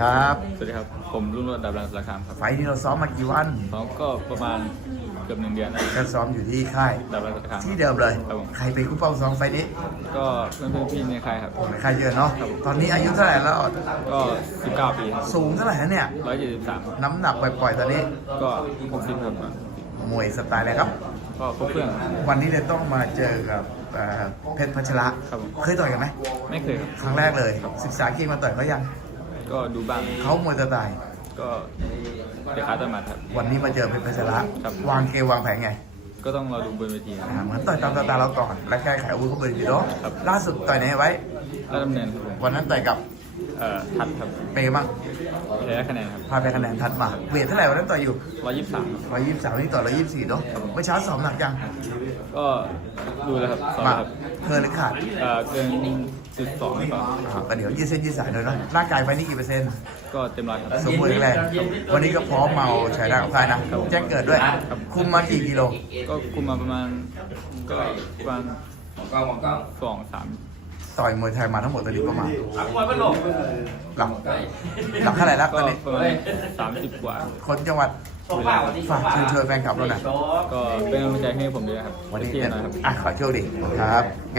ครับ สวัสดีครับ ผมรุ่งโรจน์ดับรังสารคามครับไฟล์ที่เราซ้อมมากี่วันเขาก็ประมาณเกือบหนึ่งเดือนนะก็ซ้อมอยู่ที่ค่าย ดับรังสารคามที่เดิมเลย ครับผมใครเป็นคู่เป้าซ้อมไฟล์นี้ก็เพื่อนเพื่อนๆพี่ในค่ายครับในค่ายเยอะเนาะ ตอนนี้อายุเท่าไหร่แล้ว ก็19ปีครับสูงเท่าไหร่แล้วเนี่ย173น้ำหนักปล่อยๆตอนนี้ ก็60ครับมวยสไตล์อะไรครับ ก็ครบเครื่อง วันนี้เลยต้องมาเจอกับเอ่อเพชรพัชระ ครับผม เคยต่อยกันไหม ไม่เคยครับ ครั้งแรกเลย ศึกษาเกมมาต่อยเขายัง ก็ดูบ้างเขามวยสไตล์ก็เดี๋ยวขาตะหมัดครับ วันนี้มาเจอเพชรพัชระครับวางเกมวางแผนไง ก็ต้องรอดูบนเวทีครับอ่าเหมือนต่อยตามตาตาเราก่อน และแก้ไขอาวุธเข้าไปดีเนาะครับล่าสุดต่อยไหนไว้แล้วดำเนินครับผมวันนั้นต่อยกับเอ่อทัดครับเปย์บ้าง แพ้คะแนนครับพาไปคะแนนทัดมาเวทเท่าไหร่วันนั้นต่อยอยู่123ครับร้อยยี่สิบสามนี่ต่อร้อยยี่สิบสี่เนาะเมื่อเช้าสอบหนักยังก็ดูแล้วครับสองมาครับเกินหรือขาดเอ่อเกินจุดสองก่อนอ่าก็เดี๋ยวยืดเส้นยืดสายเลยเนาะร่างกายไปนี่กี่เปอร์เซ็นต์ก็เต็มร้อยครับสมบูรณ์แข็งแรงวันนี้ก็พร้อมเมาใช้ได้ของใครนะแจ้งเกิดด้วย คุมมากี่กิโลก็คุมมาประมาณก็ประมาณเก้ามองเก้าสองสาม ต่อยมวยไทยมาทั้งหมดตอนนี้ประมาณอะมวยไม่หลบหลักหลักเท่าไหร่แล้วก็ตอนนี้ประมาณสามสิบกว่า คนจังหวัดฝากเชิญชวนแฟนคลับเราหน่อยก็เป็นกำลังใจให้ผมด้วยครับวันนี้ที่เป็นนะครับอะขอโชคดีครับ